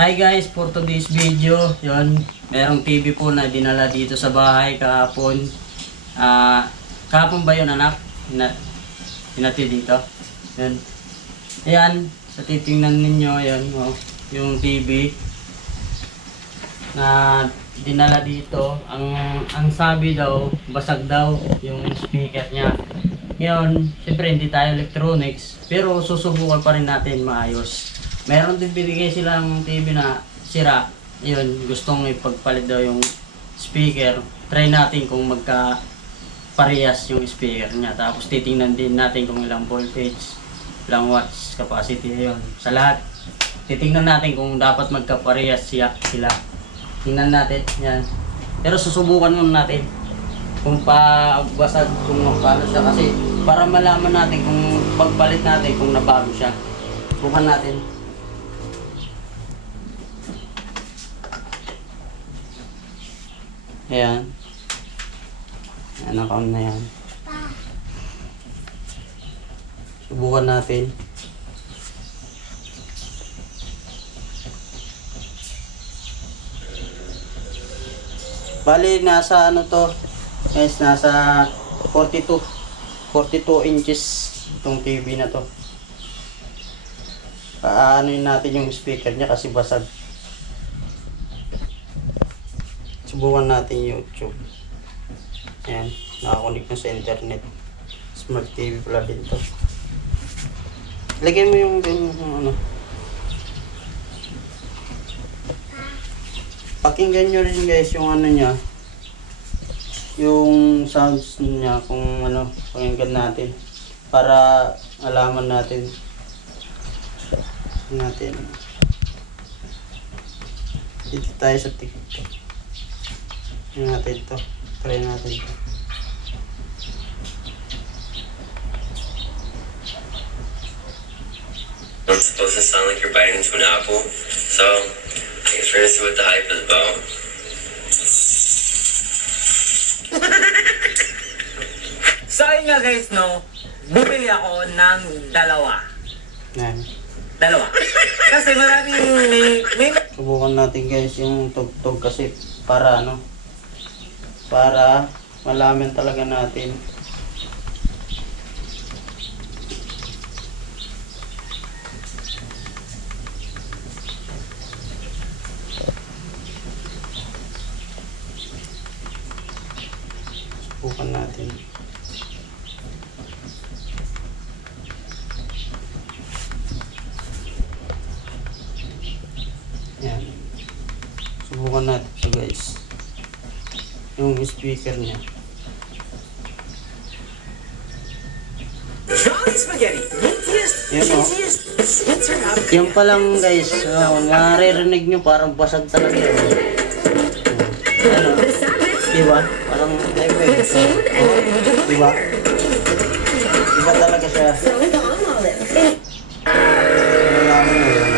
Hi guys, for today's video, merong TV po na dinala dito sa bahay kahapon. Kahapon ba yun anak? Hinati dito. Yun. Ayan, sa titingnan ninyo, yung TV na dinala dito. Ang sabi daw, basag daw yung speaker niya. Ngayon, siyempre hindi tayo electronics, pero susubukan pa rin natin maayos. Meron din binigay silang TV na sira. Yun, gustong ipagpalit daw yung speaker. Try natin kung magka parehas yung speaker niya. Tapos titingnan din natin kung ilang voltage, ilang watts capacity yun. Sa lahat, titingnan natin kung dapat magkaparehas sila. Tingnan natin, yan. Pero susubukan muna natin kung pabasag, kung paano siya. Kasi para malaman natin kung pagpalit natin kung nabago siya. Subukan natin. Ayan. Anak na yan. Subukan natin. Bali, nasa ano to? Guys, nasa 42 inches itong TV na to. Paanoin natin yung speaker niya kasi basag. Subukan natin YouTube. Ayan, nakakonik na sa internet. Smart TV pala din to. Lagay mo yung ano. Pakinggan nyo rin guys yung ano niya. Yung sounds niya kung ano, pakinggan natin. Para alaman natin. Dito tayo sa TikTok. Tingnan natin ito. Try natin ito. It's supposed to sound like you're biting into an apple. So, I guess we're gonna see what the hype is about. So ayun nga guys, no, bumili ako ng dalawa. Yan. Dalawa. Kasi maraming may... Subukan natin guys yung tugtog kasi para ano, para malaman talaga natin. Subukan natin. Yan. Subukan natin ito guys. Yung speaker niya. Jolly Spaghetti, meatiest, Yan o. cheesiest, Switzer up. Yan pa lang guys, maririnig nyo parang basag talaga yun. Ano? Diba? Parang diba? Diba talaga siya? Malaman mo yun.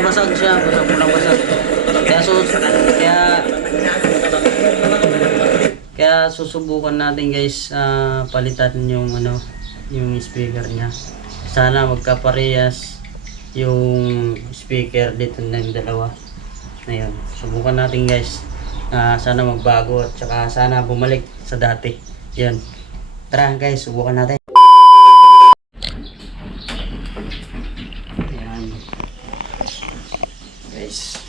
Basag siya, basag. Kaya susubukan natin guys, palitan yung ano, yung speaker niya. Sana magkaparehas yung speaker dito ng dalawa. Ayun, subukan natin guys. Sana magbago at saka sana bumalik sa dati. Yan. Tara guys, subukan natin. Guys,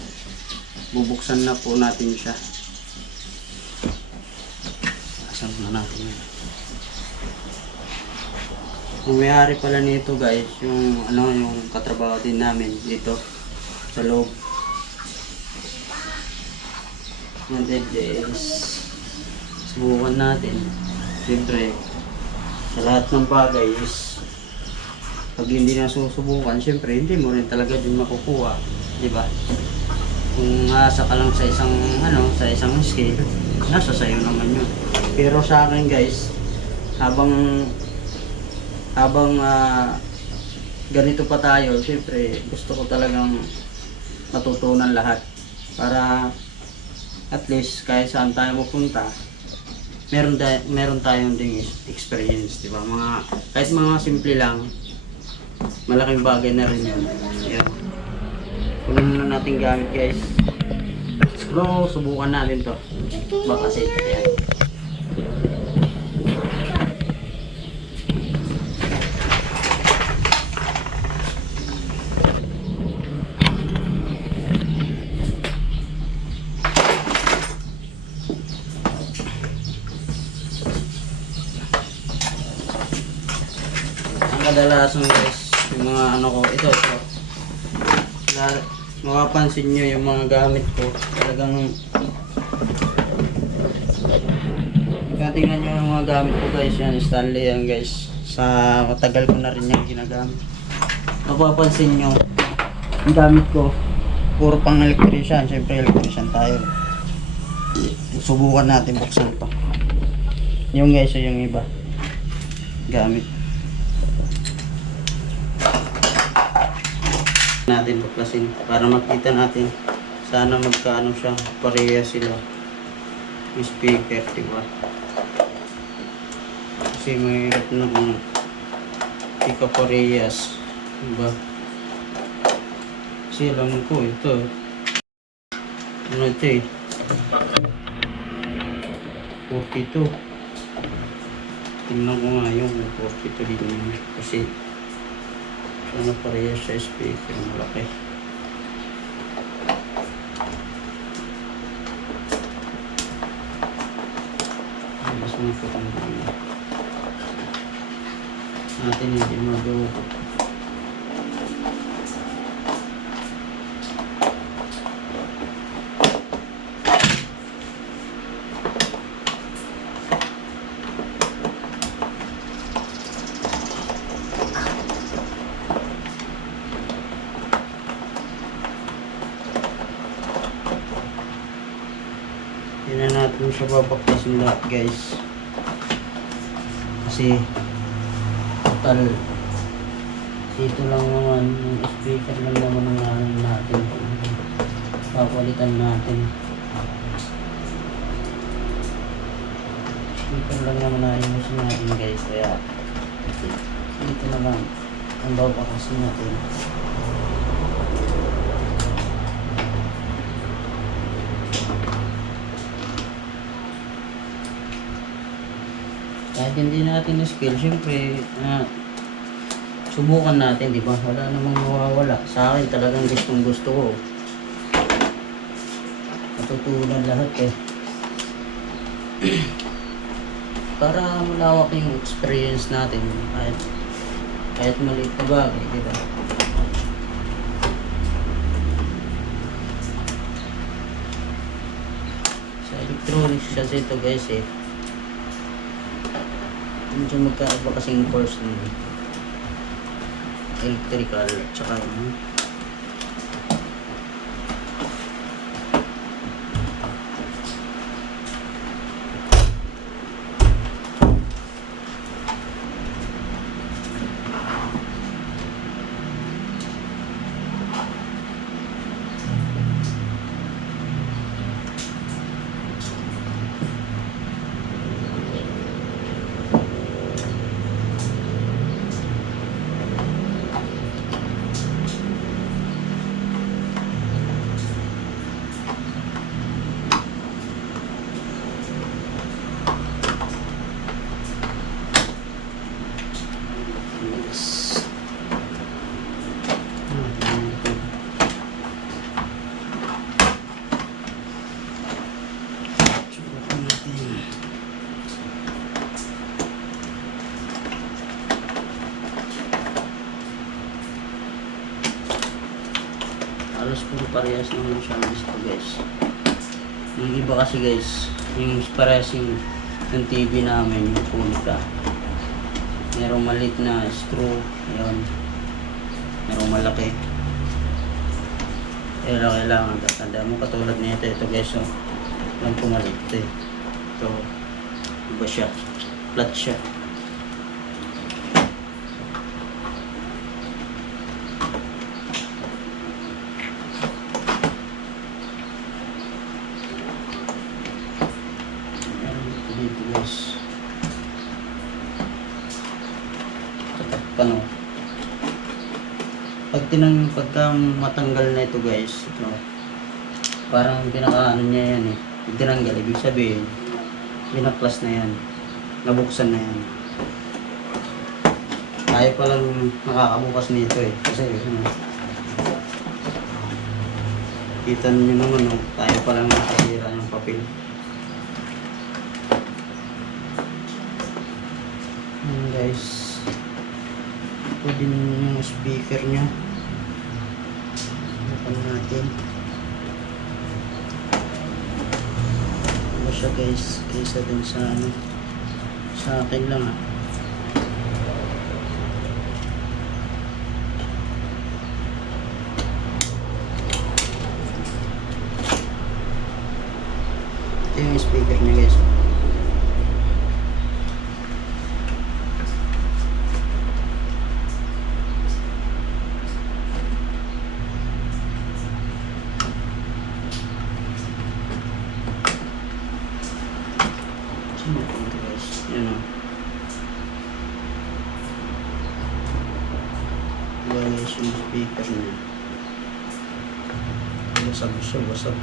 bubuksan na po natin siya. Asan na natin yan. Ang may-ari pala nito guys, yung ano, yung katrabaho din namin dito sa loob. And then is subukan natin. Siyempre sa lahat ng bagay is pag hindi na susubukan, syempre hindi mo rin talaga din makukuha, di ba? Kung asa ka lang sa isang sa isang skill, nasa sayo naman yun. Pero sa akin guys, habang ganito pa tayo, syempre gusto ko talagang matutunan lahat para at least kahit saan tayo pupunta, meron tayong ding experience, di ba? Kahit mga simple lang, malaking bagay na rin yun. Ayan. Kunin muna natin gamit guys. Pero subukan natin to. Baka kasi, ayan. Ang kadalasan guys, yung mga ito. Mapapansin nyo yung mga gamit ko, talagang tingnan nyo yung mga gamit ko guys, yan Stanley yan guys, sa matagal ko na rin yung ginagamit. Mapapansin nyo yung gamit ko puro pang electrician, syempre electrician tayo. Subukan natin buksan pa yung guys, yung iba gamit natin buklasin para makita natin sana magkaano siya, pareha sila yung speaker, diba? Kasi mahirap na kung di ka parehas, diba? Kasi alam ko ito ito 42. Tingnan ko nga yung 42 din yun kasi ano parehas sa speaker, malaki. Mas mapatanggal natin hindi magawa. Hindi na natin siya babaklasin lahat guys. Kasi total dito lang naman, yung speaker lang naman ang ano natin. Papalitan natin. Speaker lang naman ayusin natin guys. Kaya dito na lang ang babaklasin natin. Kahit hindi natin skill, syempre subukan natin, di ba? Wala namang mawawala. Sa akin talagang gustong gusto ko. Matutunan lahat eh. Para malawak yung experience natin kahit maliit na bagay, di ba? Sa electronics kasi ito guys eh. Medyo magkaiba kasing course ng electrical at saka halos puro parehas naman siya gusto guys. Yung iba kasi guys, yung parehas yung TV namin, yung Konica. Merong maliit na screw. Ayan. Merong malaki. Pero kailangan tatanda mo katulad nito. Ito guys, oh. Lang pumalit ito eh. Ito. Iba siya. Flat siya. Dito guys. Tatakpan o. Pagka matanggal na ito guys, ito, parang pinakaano niya yan eh. Pag tinanggal, ibig sabihin, binaklas na yan. Nabuksan na yan. Tayo palang nakakabukas nito eh. Kasi ano, kita nyo naman no, tayo palang nakasira ng papel. Guys, ito din yung speaker nya. Open natin. Ano siya guys, kaysa din sa ano, sa akin lang ah. Ito yung speaker nya guys. Yan o. Guys, yung speaker niya. Basag siya, basag.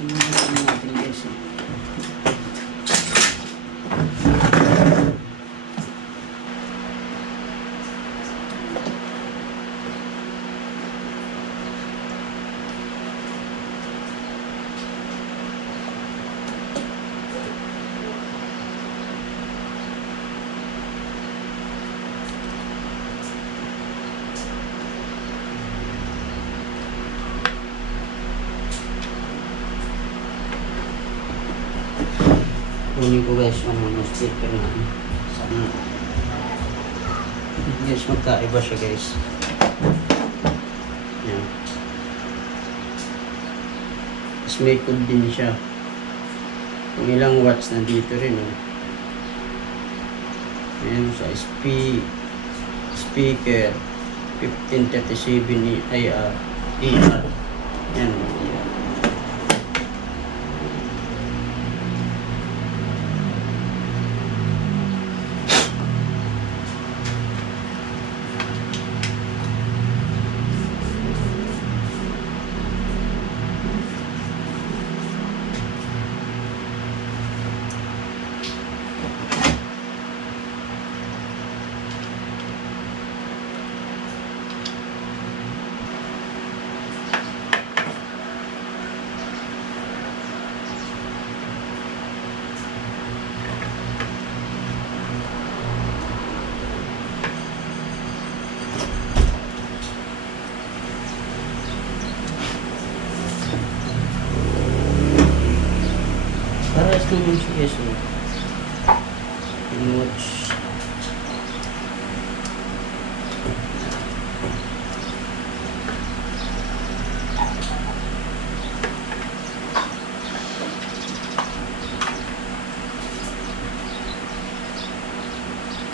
Natin guys. Kunin ko guys yung speaker na sana guys, magkaiba siya guys. Yan. Tapos may code din siya kung ilang watts na dito rin oh. Ayan sa speaker 1537 AR. Yan oh. Parehas naman siya guys oh. Yung watch.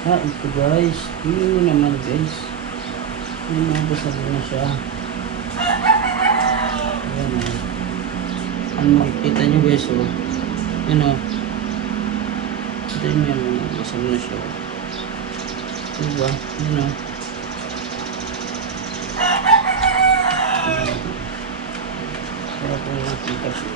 Ito guys, tingnan mo naman guys. May nabasag na siya. Ayan o. Ano makikita nyo guys o. Yan o. Ito nyo yan, nabasag na siya. Diba? Yan o. Para po nakita siya.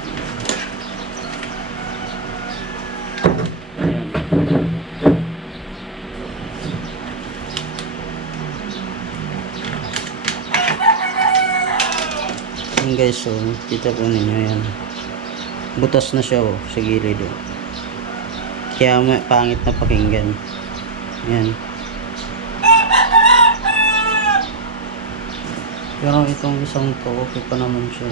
Yan guys, so kita po ninyo yan. Butas na siya sa gilid. Kaya pangit na pakinggan. Yan. Pero itong isang to, okay pa naman siya.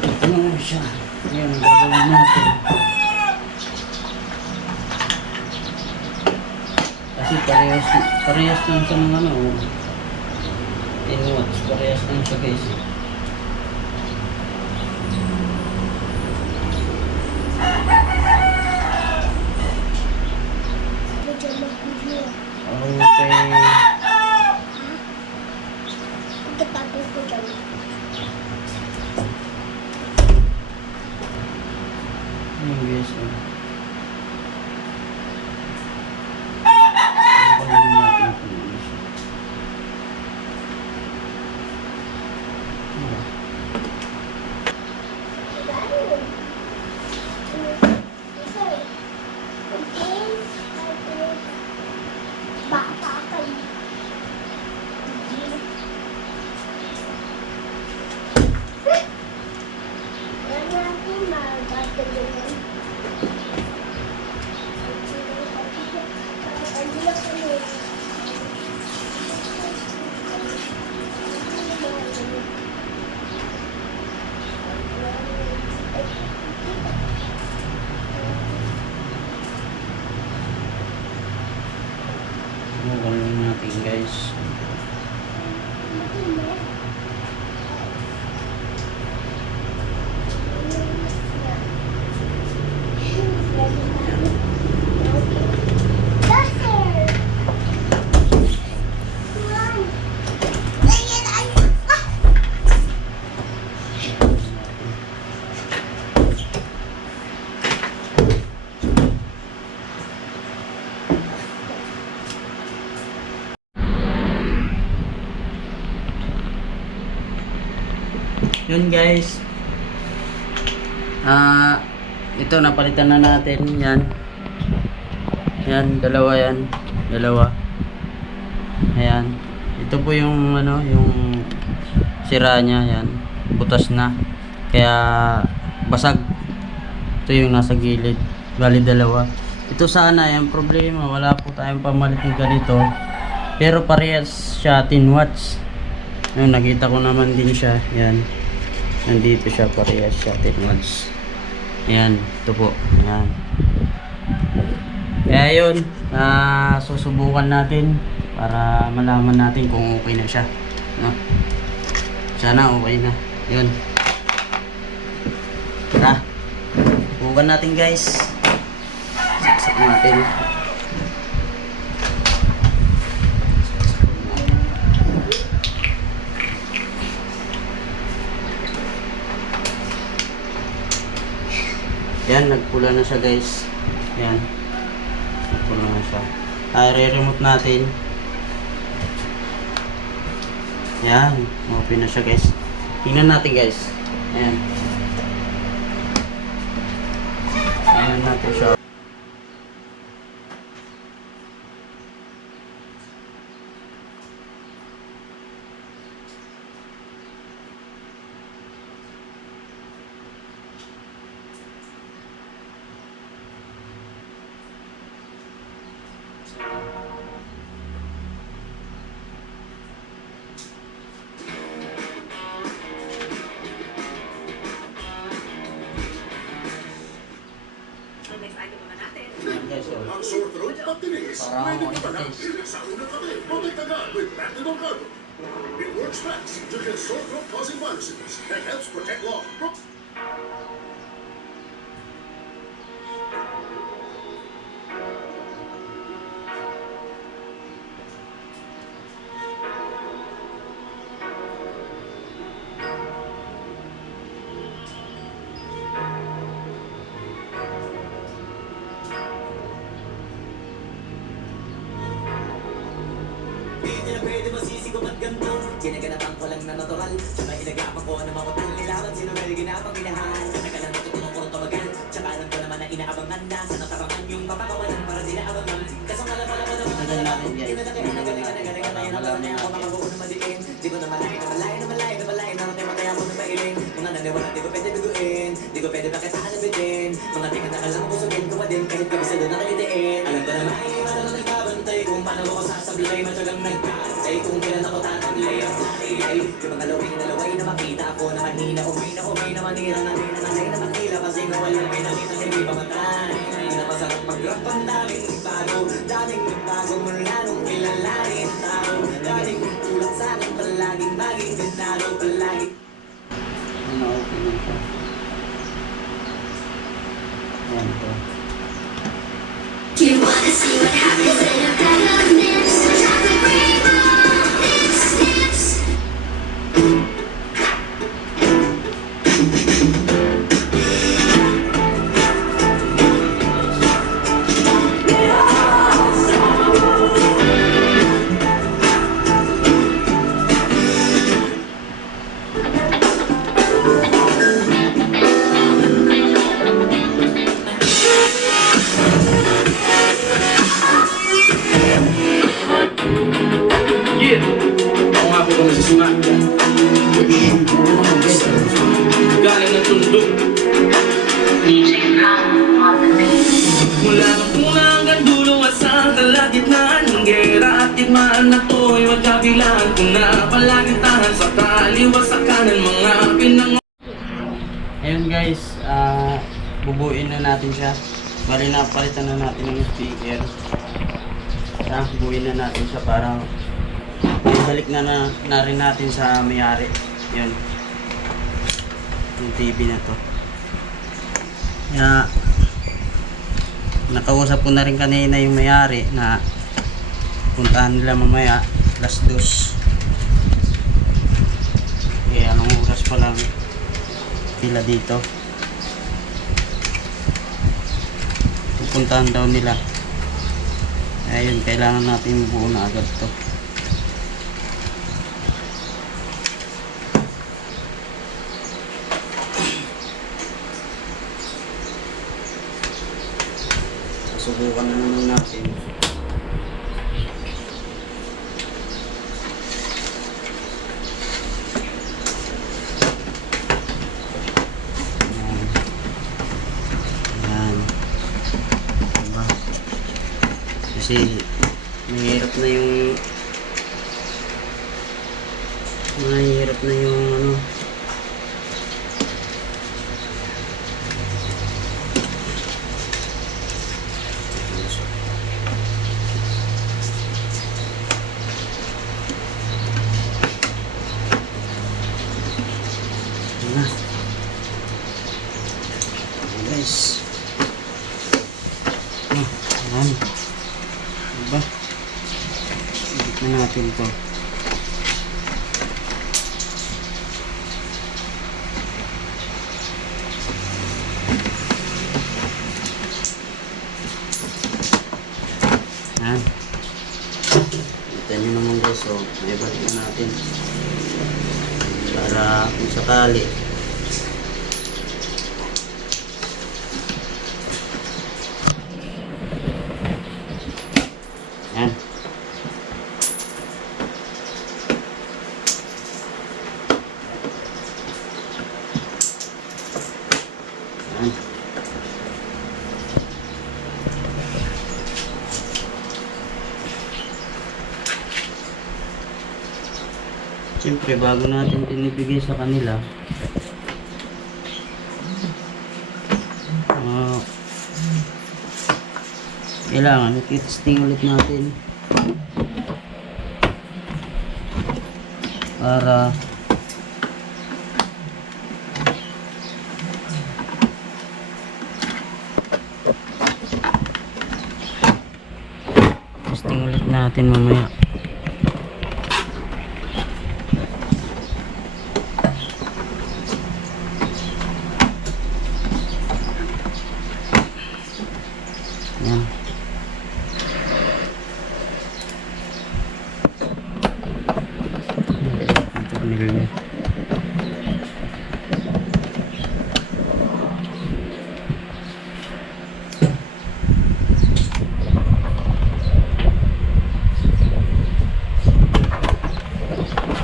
Ito naman siya. Yan, gagawin natin. Kasi parehas lang siya ng ano. 10 watts, parehas lang siya guys. Okay. Pagkatapos ko dyan. Yung guys. Baka kayo. Wala natin magagawin. Gawin natin guys. Yun guys. Ito napalitan na natin yan. Yan, dalawa yan. Dalawa. Ayan. Ito po yung ano, yung sira niya yan. Butas na. Kaya basag. Ito yung nasa gilid. Bali dalawa. Ito sana yung problema. Wala po tayong pamalit ng ganito. Pero parehas siya 10 watts. Ayun, nakita ko naman din siya. Yan. Nandito siya, parehas siya 10 watts. Ayan, ito po. Ayan. Kaya yun, susubukan natin para malaman natin kung okay na siya. No? Sana okay na. Yun. Tara. Subukan natin guys. Saksak natin. Yan, nagpula na siya guys. Yan. Nagpula na siya. Re-remote natin. Yan. Open na siya guys. Tingnan natin guys. Ayan. Tingnan natin siya. Ang sore throat at tinis, Parang pwede ako pa na ito, sa unang kape, protect agad with Panthenol Carbo. It works fast to kill sore throat causing viruses and helps protect long. Hindi na pwede masisigaw at ganito. Ginaganapan ko lang na natural. Tsaka inagapan ko na makutang nilaban. Sino na ginapang minahal. Katagalan natutulong ko tumagal. Tsaka alam ko naman na inaabangan na. Sa natabangan yung papakawalan para di na abangan. Kaso nga pala naman Tagal natin guys. hindi na kaya nagaling na yan. Alam na ako makabuo naman di Di ko na malayo na matay ako ng mailing. Mga naniwala di ko pwede biguin, di ko pwede bakit hanabitin. Mga di ka nakalang busugin ko pa din kahit kabisado na kalitiin. Alam ko na may matalo nagbabantay kung paano ako sasablay. Matyagang nagkantay kung kailan ako tatamlay. Ang nakiyay, yung mga laway na makita ako na kanina. Umay na manira na nanay na makila. Kasi nawala may nakita hindi pa matay. Hindi na masarap mag-rap ang daming bago mula nung kilalanin tao. Daming tulak sa akin palaging maging gandalo palagi. Ano, okay na siya. Ayan po. You wanna see what happens in a bag of nips? Chocolate rainbow, nips. Yeah, ako nga po kung nasusunod. Galing ng tundo. Mula nung una hanggang dulo at sa kalagitnaan ng gera at digmaan na to'y magkabilaan ko na palaging tahan sa kaliwa sa kanan mga pinang. Ayun guys, bubuin na natin siya. Bali na palitan na natin yung speaker. Bubuin na natin siya para ibalik na rin natin sa may-ari. Yun. Yung TV na to. Kaya nakausap ko na rin kanina yung may-ari na puntahan nila mamaya alas 2. Kaya anong oras pa lang nila dito. Pupuntahan daw nila. Ayun, kailangan natin buo na agad to. Subukan na naman natin. Ayan. Diba? Kasi mahirap na yung ano. Na. Guys. Ayan. Diba? Ibig na natin to. Ayan. Kita nyo naman guys, so ibalik na natin para kung sakali yan. Yan. Siyempre, bago natin pinibigay sa kanila, kailangan i-testing ulit natin para testing ulit natin mamaya. Yan. Ito nilagay.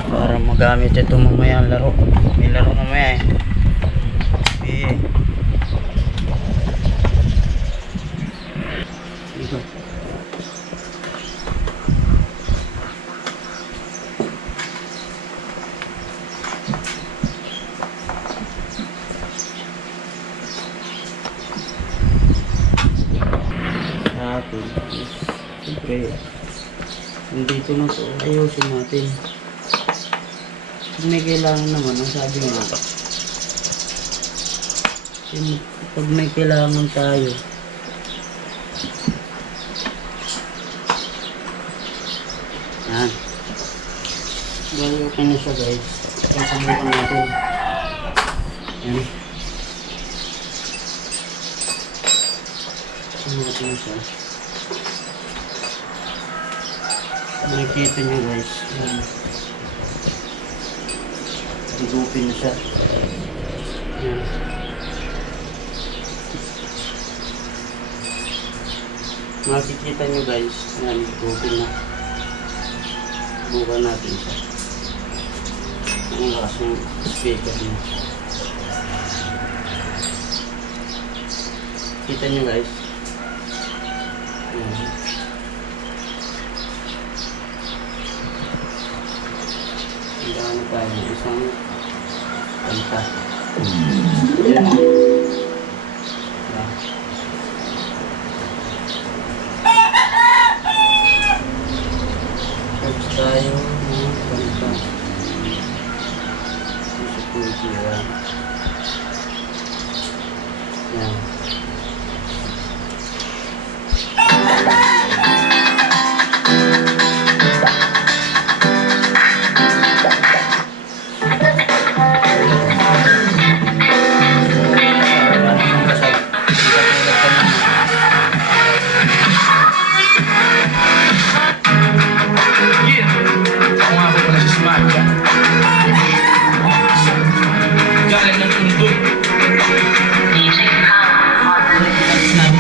Para magamit ito mamaya ang laro. May laro mamaya eh. Okay. Ito. Siyempre, nandito na to, ayusin natin. Kung may kailangan naman, ang sabi nga, pag may kailangan tayo, yan. Bali okay na siya guys. Subukan natin. Yan. Subukan na siya. Nakikita nyo guys. Yan. Higupin na siya. Yan. Makikita nyo guys. Yan, higupin na. Bukan natin siya. Ang lakas ng speaker niya. Kita nyo guys. Yan. Hanggang tayo ng isang kanta. Yan. Yan. Tapos tayo ng kanta. Sa kultura. Yan. Galing ng mundo.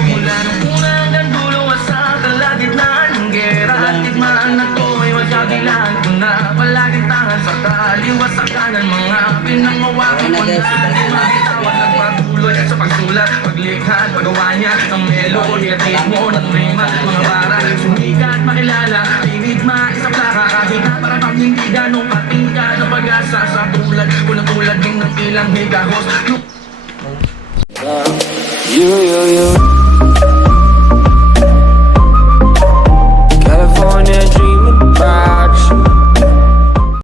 Mula nung una hanggang dulo at sa kalagitnaan ng gera at digmaan na to ay magkabilaan ko na palaging tangan sa kaliwa sa kanan mga pinangawakan ko na mabitawan nagpatuloy sa pagsulat paglikha at paggawa niya ang melody at ritmo ng rima mga bara sumikat makilala pinig maisang plaka kahit na para pang hindi ganong katingka ng pag-asa sa tulad kulang tulad din ng ilang higahos. You